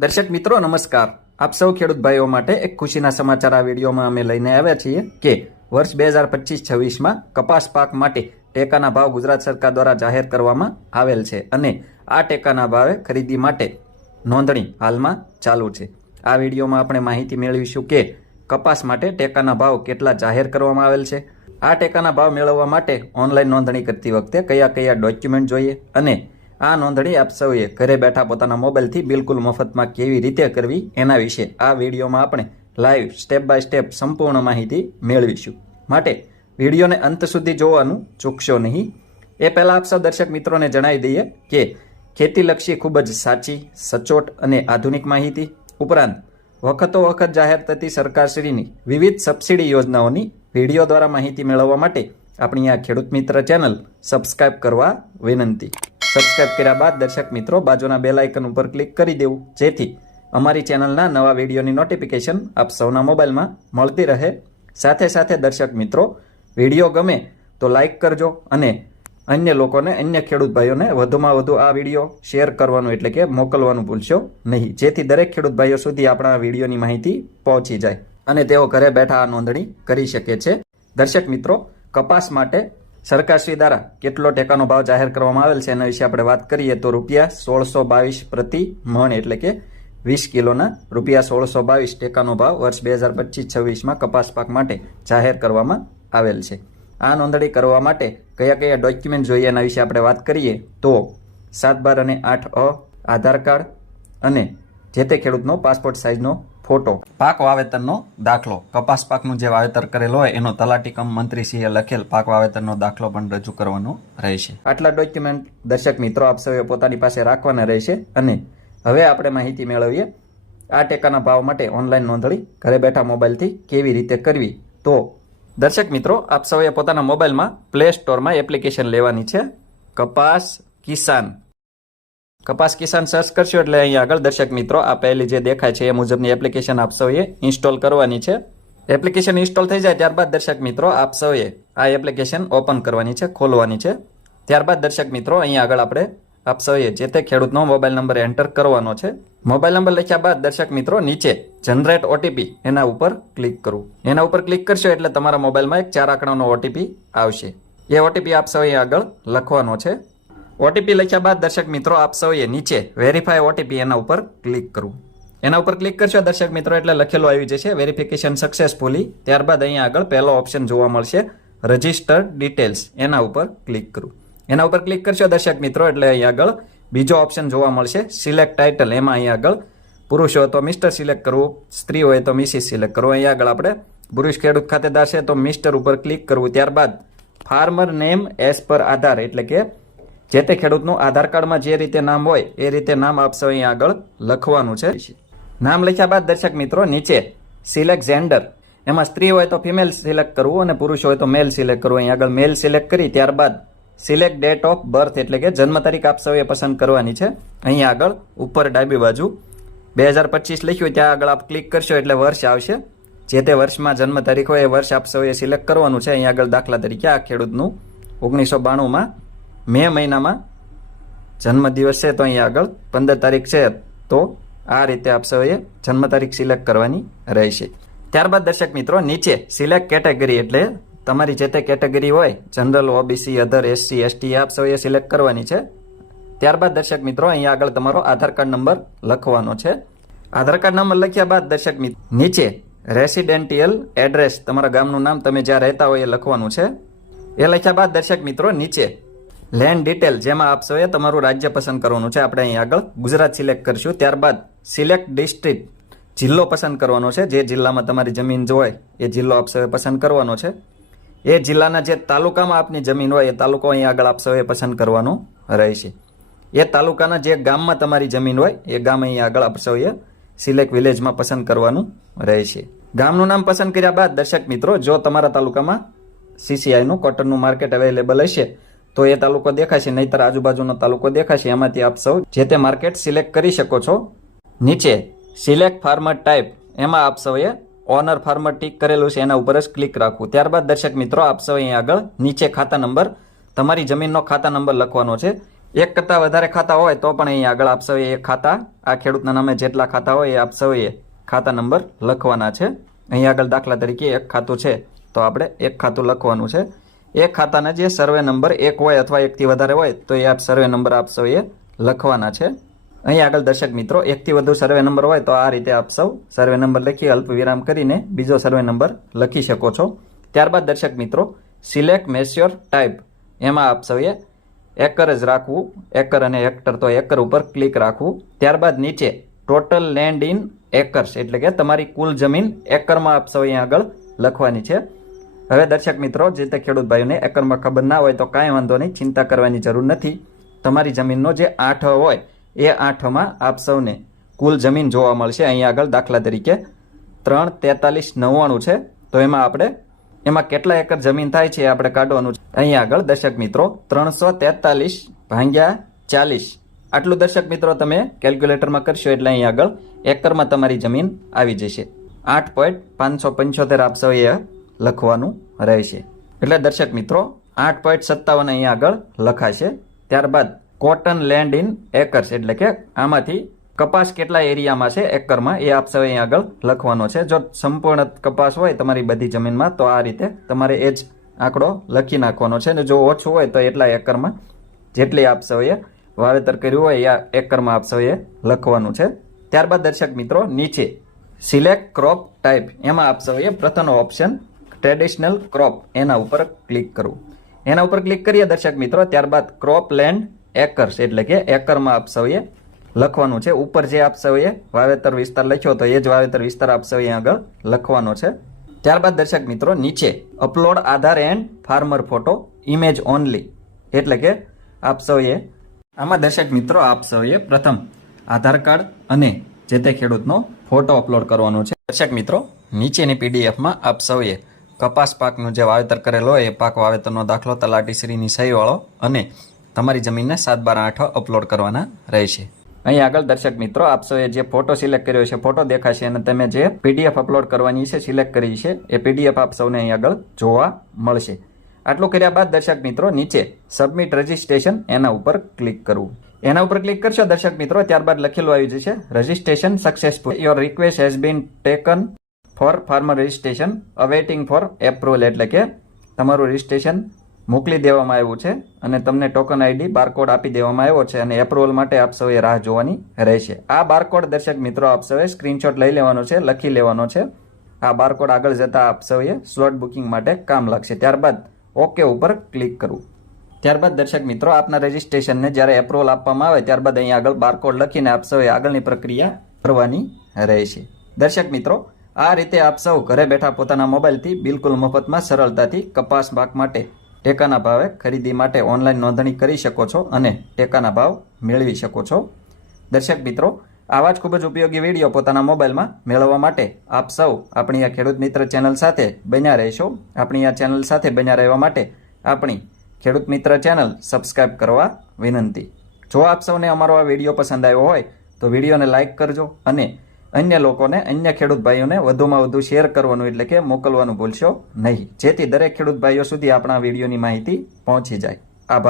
દર્શક મિત્રો, નમસ્કાર. આપ સૌ ખેડૂત ભાઈઓ માટે એક ખુશીના સમાચાર આ વિડીયોમાં અમે લઈને આવ્યા છીએ કે વર્ષ બે હજાર પચીસ છવ્વીસમાં કપાસ પાક માટે ટેકાના ભાવ ગુજરાત સરકાર દ્વારા જાહેર કરવામાં આવેલ છે અને આ ટેકાના ભાવે ખરીદી માટે નોંધણી હાલમાં ચાલુ છે. આ વિડીયોમાં આપણે માહિતી મેળવીશું કે કપાસ માટે ટેકાના ભાવ કેટલા જાહેર કરવામાં આવેલ છે. આ ટેકાના ભાવ મેળવવા માટે ઓનલાઈન નોંધણી કરતી વખતે કયા કયા ડોક્યુમેન્ટ જોઈએ અને આ નોંધણી આપ સૌએ ઘરે બેઠા પોતાના મોબાઈલથી બિલકુલ મફતમાં કેવી રીતે કરવી એના વિશે આ વિડીયોમાં આપણે લાઈવ સ્ટેપ બાય સ્ટેપ સંપૂર્ણ માહિતી મેળવીશું. માટે વિડીયોને અંત સુધી જોવાનું ચૂકશો નહીં. એ પહેલાં આપ સૌ દર્શક મિત્રોને જણાવી દઈએ કે ખેતીલક્ષી ખૂબ જ સાચી, સચોટ અને આધુનિક માહિતી ઉપરાંત વખતો વખત જાહેર થતી સરકારશ્રીની વિવિધ સબસિડી યોજનાઓની વીડિયો દ્વારા માહિતી મેળવવા માટે આપણી આ ખેડૂત મિત્ર ચેનલ સબસ્ક્રાઇબ કરવા વિનંતી. સબસ્ક્રાઇબ કર્યા બાદ દર્શક મિત્રો બાજુના બેલ આઇકન ઉપર ક્લિક કરી દેવું. જેથી અમારી ચેનલના નવા વિડીયોની નોટિફિકેશન આપ સૌના મોબાઈલમાં મળતી રહે. સાથે સાથે દર્શક મિત્રો, વીડિયો ગમે તો લાઇક કરજો અને અન્ય લોકોને, અન્ય ખેડૂત ભાઈઓને વધુમાં વધુ આ વીડિયો શેર કરવાનું એટલે કે મોકલવાનું ભૂલશો નહીં. જેથી દરેક ખેડૂત ભાઈઓ સુધી આપણા વિડીયોની માહિતી પહોંચી જાય અને તેઓ ઘરે બેઠા આ નોંધણી કરી શકે છે. દર્શક મિત્રો, કપાસ માટે સરકારશ્રી દ્વારા કેટલો ટેકાનો ભાવ જાહેર કરવામાં આવેલ છે એના વિશે આપણે વાત કરીએ તો રૂપિયા સોળસો બાવીસ પ્રતિ મણ એટલે કે વીસ કિલોના રૂપિયા સોળસો બાવીસ ટેકાનો ભાવ વર્ષ બે હજાર પચીસ છવ્વીસમાં કપાસ પાક માટે જાહેર કરવામાં આવેલ છે. આ નોંધણી કરવા માટે કયા કયા ડોક્યુમેન્ટ જોઈએ એના વિશે આપણે વાત કરીએ તો સાત બાર અને આઠ અ, આધાર કાર્ડ અને જે તે ખેડૂતનો પાસપોર્ટ સાઇઝનો ફોટો પાક વાવેતરનો દાખલો. કપાસ પાકનું જે વાવેતર કરેલ હોય, એનો તલાટી કમ મંત્રીશ્રીએ લખેલ પાક વાવેતરનો દાખલો પણ રજૂ કરવાનો રહેશે. આટલા ડોક્યુમેન્ટ દર્શક મિત્રો આપ સૌએ પોતાની પાસે રાખવાના રહેશે અને હવે આપણે માહિતી મેળવીએ આ ટેકાના ભાવ માટે ઓનલાઈન નોંધણી ઘરે બેઠા મોબાઈલથી કેવી રીતે કરવી. તો દર્શક મિત્રો, આપ સૌએ પોતાના મોબાઈલમાં પ્લે સ્ટોરમાં એપ્લિકેશન લેવાની છે. કપાસ કિસાન. કપાસ કિસાન સર્ચ કરશો એટલે અહીંયા આગળ દર્શક મિત્રો, આ પહેલી જે દેખાય છે એ મુજબની એપ્લિકેશન આપ સૌએ ઇન્સ્ટોલ કરવાની છે. એપ્લિકેશન ઇન્સ્ટોલ થઈ જાય ત્યારબાદ દર્શક મિત્રો, આપ સૌએ આ એપ્લિકેશન ઓપન કરવાની છે, ખોલવાની છે. ત્યારબાદ દર્શક મિત્રો અહીંયા આગળ આપણે આપ સૌએ જે તે ખેડૂતનો મોબાઈલ નંબર એન્ટર કરવાનો છે, મોબાઈલ નંબર લખ્યા બાદ દર્શક મિત્રો, નીચે જનરેટ ઓટીપી એના ઉપર ક્લિક કરવું એના ઉપર ક્લિક કરશો એટલે તમારા મોબાઈલમાં એક ચાર આંકડાનો ઓટીપી આવશે. એ ઓટીપી આપ સૌએ આગળ લખવાનો છે. ઓટીપી લખ્યા બાદ દર્શક મિત્રો, આપ સૌએ નીચે વેરીફાય ઓટીપી એના ઉપર ક્લિક કરવું એના ઉપર ક્લિક કરશો દર્શક મિત્રો, એટલે લખેલું આવી જશે વેરિફિકેશન સક્સેસફુલી ત્યારબાદ અહીંયા આગળ પહેલો ઓપ્શન જોવા મળશે રજિસ્ટર્ડ ડિટેલ્સ એના ઉપર ક્લિક કરવું એના ઉપર ક્લિક કરશો દર્શક મિત્રો, એટલે અહીંયા આગળ બીજો ઓપ્શન જોવા મળશે સિલેક્ટ ટાઇટલ એમાં અહીંયા આગળ પુરુષ હોય તો મિસ્ટર સિલેક્ટ કરવું, સ્ત્રી હોય તો મિસિસ સિલેક્ટ કરવું. અહીંયા આગળ આપણે પુરુષ ખેડૂત ખાતેદાર છે તો મિસ્ટર ઉપર ક્લિક કરવું. ત્યારબાદ ફાર્મર નેમ એઝ પર આધાર, એટલે કે જે તે ખેડૂતનું આધાર કાર્ડમાં જે રીતે નામ હોય, એ રીતે નામ આપશો અહીં આગળ લખવાનું છે. નામ લખ્યા બાદ દર્શક મિત્રો નીચે સિલેક્ટ જેન્ડર એમાં સ્ત્રી હોય તો ફિમેલ સિલેક્ટ કરવું અને પુરુષ હોય તો મેલ સિલેક્ટ કરવું. અહીં આગળ મેલ સિલેક્ટ કરી, ત્યારબાદ સિલેક્ટ ડેટ ઓફ બર્થ એટલે કે જન્મ તારીખ આપશો એ પસંદ કરવાની છે. અહીં આગળ ઉપર ડાબી બાજુ બે હજાર પચીસ લખ્યું ત્યાં આગળ આપ ક્લિક કરશો એટલે વર્ષ આવશે. જે તે વર્ષમાં જન્મ તારીખ હોય એ વર્ષ આપશો એ સિલેક્ટ કરવાનું છે. અહીં આગળ દાખલા તરીકે આ ખેડૂતનું ઓગણીસો બાણુંમાં મે મહિનામાં જન્મદિવસ છે તો અહીંયા આગળ પંદર તારીખ છે તો આ રીતે આપ સૌએ જન્મ તારીખ સિલેક્ટ કરવાની રહેશે. ત્યારબાદ દર્શક મિત્રો, નીચે સિલેક્ટ કેટેગરી એટલે તમારી જે તે કેટેગરી હોય, general, OBC, other, SC, ST આપ સૌએ સિલેક્ટ કરવાની છે. ત્યારબાદ દર્શક મિત્રો, અહીંયા આગળ તમારો આધાર કાર્ડ નંબર લખવાનો છે. આધાર કાર્ડ નંબર લખ્યા બાદ દર્શક મિત્રો નીચે રેસિડેન્ટિયલ એડ્રેસ, તમારા ગામનું નામ તમે જ્યાં રહેતા હોય એ લખવાનું છે. એ લખ્યા બાદ દર્શક મિત્રો, નીચે લેન્ડ ડિટેલ જેમાં આપ સૌએ તમારું રાજ્ય પસંદ કરવાનું છે. આપણે અહીં આગળ ગુજરાત સિલેક્ટ કરીશું. ત્યારબાદ સિલેક્ટ ડિસ્ટ્રિક્ટ જિલ્લો પસંદ કરવાનો છે. જે જિલ્લામાં તમારી જમીન હોય, એ જિલ્લો આપ સૌએ પસંદ કરવાનો છે. એ જિલ્લાના જે તાલુકામાં આપની જમીન હોય, એ તાલુકો અહીં આગળ આપ સૌએ પસંદ કરવાનો રહેશે. એ તાલુકાના જે ગામમાં તમારી જમીન હોય, એ ગામ અહીં આગળ આપ સૌએ સિલેક્ટ વિલેજમાં પસંદ કરવાનું રહેશે. ગામનું નામ પસંદ કર્યા બાદ દર્શક મિત્રો, જો તમારા તાલુકામાં સીસીઆઈનું કોટનનું માર્કેટ અવેલેબલ હશે તો એ તાલુકો દેખાશે નહીતર આજુબાજુનો તાલુકો દેખાશે એમાંથી આપ સૌ જે તે માર્કેટ સિલેક્ટ કરી શકો છો. નીચે સિલેક્ટ ફાર્મર ટાઈપ, એમાં આપ સૌએ ઓનર ફાર્મર ટીક કરેલું છે, એના ઉપર જ ક્લિક રાખવું. ત્યારબાદ દર્શક મિત્રો, આપ સૌ અહીં આગળ નીચે ખાતા નંબર, તમારી જમીનનો ખાતા નંબર લખવાનો છે. એક કરતાં વધારે ખાતા હોય તો પણ અહીં આગળ આપ સૌએ એ ખાતા, આ ખેડૂતના નામે જેટલા ખાતા હોય એ આપ સૌએ ખાતા નંબર લખવાના છે. અહીં આગળ દાખલા તરીકે એક ખાતું છે, તો આપણે એક ખાતું લખવાનું છે. એક ખાતાના જે સર્વે નંબર એક હોય અથવા એકથી વધારે હોય, તો એ આપ સર્વે નંબર આપ સૌએ લખવાના છે. અહીં આગળ દર્શક મિત્રો, એકથી વધુ સર્વે નંબર હોય તો આ રીતે આપ સૌ સર્વે નંબર લખી અલ્પ વિરામ કરીને બીજો સર્વે નંબર લખી શકો છો. ત્યારબાદ દર્શક મિત્રો સિલેક્ટ મેસ્યોર ટાઈપ એમાં આપ સૌએ એકર જ રાખવું, એકર અને હેક્ટર તો એકર ઉપર ક્લિક રાખવું. ત્યારબાદ નીચે ટોટલ લેન્ડ ઇન એકર્સ એટલે કે તમારી કુલ જમીન એકરમાં આપ સૌ અહીંયા આગળ લખવાની છે. હવે દર્શક મિત્રો, જે તે ખેડૂત ભાઈઓને એકરમાં ખબર ના હોય તો કાંઈ વાંધો નહીં, ચિંતા કરવાની જરૂર નથી. તમારી જમીનનો જે આઠ હોય, એ આઠમાં આપ સૌને કુલ જમીન જોવા મળશે. અહીંયા આગળ દાખલા તરીકે ત્રણ તેતાલીસ નવ્વાણું છે. તો એમાં આપણે, એમાં કેટલા એકર જમીન થાય છે એ આપણે કાઢવાનું છે. અહીંયા આગળ દર્શક મિત્રો, ત્રણસો તેતાલીસ ભાંગ્યા ચાલીસ. આટલું દર્શક મિત્રો તમે કેલ્ક્યુલેટરમાં કરશો એટલે અહીંયા આગળ એકરમાં તમારી જમીન આવી જશે. આઠ પોઈન્ટ પાંચસો પંચોતેર આપશો સૌએ લખવાનું રહેશે. એટલે દર્શક મિત્રો, આઠ પોઈન્ટ સત્તાવન અહીંયા આગળ લખાશે. ત્યારબાદ કોટન લેન્ડ ઇન એકર્સ એટલે કે આમાંથી કપાસ કેટલા એરિયામાં છે, એકરમાં, એ આપ સૌ અહીંયા આગળ લખવાનો છે. જો સંપૂર્ણ કપાસ હોય તમારી બધી જમીનમાં, તો આ રીતે તમારે એ જ આંકડો લખી નાખવાનો છે. અને જો ઓછું હોય તો એટલા એકરમાં જેટલી આપ સૌએ વાવેતર કર્યું હોય, એ એકરમાં આપ સૌએ લખવાનું છે. ત્યારબાદ દર્શક મિત્રો, નીચે સિલેક્ટ ક્રોપ ટાઈપ એમાં આપ સૌએ પ્રથમ ઓપ્શન ટ્રેડિશનલ ક્રોપ એના ઉપર ક્લિક કરવું એના ઉપર ક્લિક કરીએ દર્શક મિત્રો, ત્યારબાદ ક્રોપ લેન્ડ એકર્સ એટલે કે એકરમાં આપ સૌએ લખવાનું છે. ઉપર જે આપ સૌએ વાવેતર વિસ્તાર લખ્યો તો એ જ વાવેતર વિસ્તાર આપ સૌએ આગળ લખવાનો છે. ત્યારબાદ દર્શક મિત્રો, નીચે upload Aadhaar and farmer photo image only એટલે કે આપ સૌએ આમાં દર્શક મિત્રો, આપ સૌએ પ્રથમ આધાર કાર્ડ અને જે તે ખેડૂતનો ફોટો અપલોડ કરવાનો છે. દર્શક મિત્રો, નીચેની પીડીએફમાં આપ સૌએ કપાસ પાકનું જે વાવેતર કરેલો એ પાક વાવેતરનો દાખલો તલાટીશ્રીની સહીવાળો અને તમારી જમીનને સાત બાર આઠ અપલોડ કરવાના રહેશે. અહીં આગળ દર્શક મિત્રો, આપ સૌએ જે ફોટો સિલેક્ટ કર્યો છે, ફોટો દેખાશે અને તમે જે પીડીએફ અપલોડ કરવાની છે, સિલેક્ટ કરી છે, એ પીડીએફ આપ સૌને અહીં આગળ જોવા મળશે. આટલું કર્યા બાદ દર્શક મિત્રો, નીચે સબમિટ રજિસ્ટ્રેશન એના ઉપર ક્લિક કરવું. એના ઉપર ક્લિક કરશો દર્શક મિત્રો, ત્યારબાદ લખેલું આવી જશે registration successful. Your request has been taken for farmer registration awaiting for approval એટલે કે તમારું રજિસ્ટ્રેશન મોકલી દેવામાં આવ્યું છે અને તમને ટોકન આઈડી બારકોડ આપી દેવામાં આવ્યો છે અને એપ્રુવલ માટે આપ સૌએ રાહ જોવાની રહેશે. આ બારકોડ દર્શક મિત્રો આપ સૌએ સ્ક્રીનશોટ લઈ લેવાનો છે, લખી લેવાનો છે. આ બારકોડ આગળ જતા આપ સૌએ સ્લોટ બુકિંગ માટે કામ લાગશે. ત્યારબાદ ઓકે ઉપર ક્લિક કરવું ત્યારબાદ દર્શક મિત્રો, આપના રજિસ્ટ્રેશનને જ્યારે એપ્રુવલ આપવામાં આવે, ત્યારબાદ અહીં આગળ બારકોડ લખીને આપ સૌએ આગળની પ્રક્રિયા કરવાની રહેશે. દર્શક મિત્રો આ રીતે આપ સૌ ઘરે બેઠા પોતાના મોબાઈલથી બિલકુલ મફતમાં સરળતાથી કપાસ પાક માટે ટેકાના ભાવે ખરીદી માટે ઓનલાઈન નોંધણી કરી શકો છો અને ટેકાના ભાવ મેળવી શકો છો. દર્શક મિત્રો, આવા જ ખૂબ જ ઉપયોગી વીડિયો પોતાના મોબાઈલમાં મેળવવા માટે આપ સૌ આપણી આ ખેડૂત મિત્ર ચેનલ સાથે બન્યા રહેશો. આપણી આ ચેનલ સાથે બન્યા રહેવા માટે આપણી ખેડૂત મિત્ર ચેનલ સબસ્ક્રાઇબ કરવા વિનંતી. જો આપ સૌને અમારો આ વીડિયો પસંદ આવ્યો હોય તો વિડીયોને લાઇક કરજો અને અન્ય લોકોને, અન્ય ખેડૂત ભાઈઓને વધુમાં વધુ શેર કરવાનું એટલે કે મોકલવાનું ભૂલશો નહીં. જેથી દરેક ખેડૂત ભાઈઓ સુધી આપણા વિડીયોની માહિતી પહોંચી જાય. આભાર.